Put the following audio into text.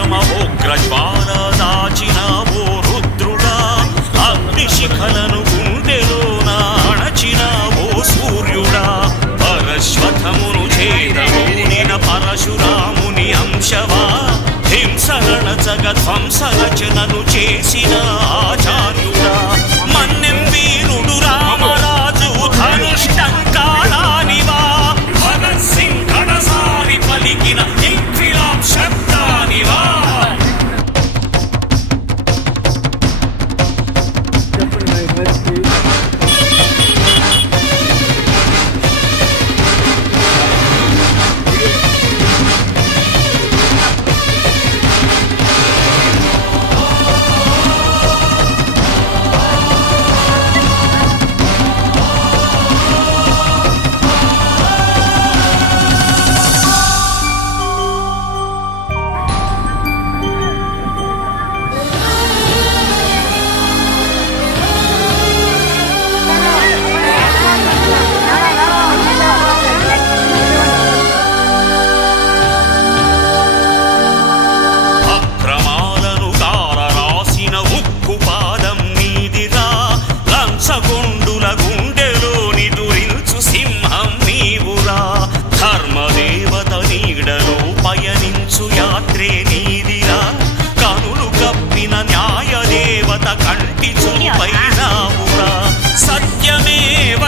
అగ్నినేత్రమోగ్రజ్వాల దాచిన ఓ రుద్రుడా, అగ్నిశిఖలను గుండెలోన అణచిన ఓ సూర్యుడా, పరశ్వథమును చేదమూనిన పరశురాముని అంశవా, హింసగణచగ ధ్వంసరచనను చేసిన ఆచార్యుడా, మన్నెం వీరుడు రామరాజు ధనుష్టంకారానివా, భగత్ సింగ్ కడసారి పలికిన ఇంక్విలాబ్ శబ్దానివా. గుండుల గుండెలోని దురించు సింహం నీవురా, ధర్మదేవత నీడలో పయనించు యాత్రే నీదిరా, కనులు కప్పిన న్యాయదేవత కంటి చూపైనావురా, సత్యమేవ